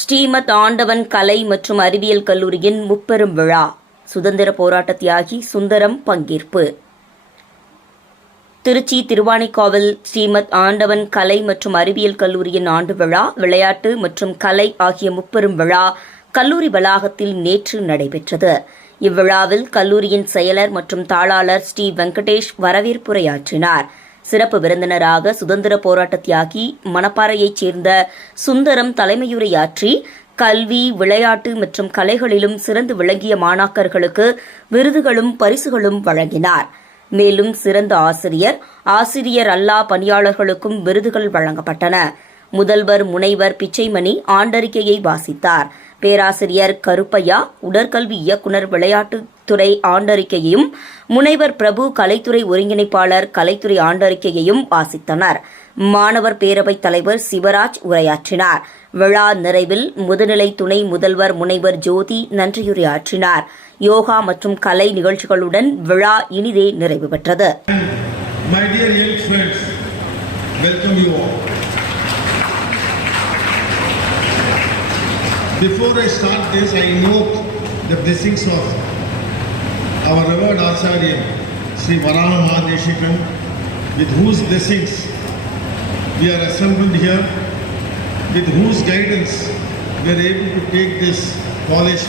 ஸ்ரீமத் ஆண்டவன் கலை மற்றும் அறிவியல் கல்லூரியின் முப்பெரும் விழா. சுதந்திர போராட்ட தியாகி சுந்தரம் பங்கேற்பு. திருச்சி திருவானைக்காவல் ஸ்ரீமத் ஆண்டவன் கலை மற்றும் அறிவியல் கல்லூரியின் ஆண்டு விழா விளையாட்டு மற்றும் கலை ஆகிய முப்பெரும் விழா கல்லூரி வளாகத்தில் நேற்று நடைபெற்றது. இவ்விழாவில் கல்லூரியின் செயலர் மற்றும் தாளாளர் ஸ்ரீ வெங்கடேஷ் வரவேற்புரையாற்றினார். சிறப்பு விருந்தினராக சுதந்திர போராட்ட தியாகி மணப்பாறையைச் சேர்ந்த சுந்தரம் தலைமையுரையாற்றி கல்வி விளையாட்டு மற்றும் கலைகளிலும் சிறந்து விளங்கிய மாணாக்கர்களுக்கு விருதுகளும் பரிசுகளும் வழங்கினார். மேலும் சிறந்த ஆசிரியர் ஆசிரியர் அல்லா பணியாளர்களுக்கும் விருதுகள் வழங்கப்பட்டன. முதல்வர் முனைவர் பிச்சைமணி ஆண்டறிக்கையை வாசித்தார். பேராசிரியர் கருப்பையா உடற்கல்வி இயக்குனர் விளையாட்டுத்துறை ஆண்டறிக்கையையும் முனைவர் பிரபு கலைத்துறை ஒருங்கிணைப்பாளர் கலைத்துறை ஆண்டறிக்கையையும் வாசித்தனர். மாணவர் பேரவைத் தலைவர் சிவராஜ் உரையாற்றினார். விழா நிறைவில் முதுநிலை துணை முதல்வர் முனைவர் ஜோதி நன்றியுரையாற்றினார். யோகா மற்றும் கலை நிகழ்ச்சிகளுடன் விழா இனிதே நிறைவு பெற்றது. Before I start this, I invoke the blessings of our revered Acharya, Sri Varaha Mahadeshikan, with whose blessings we are assembled here, with whose guidance we are able to take this college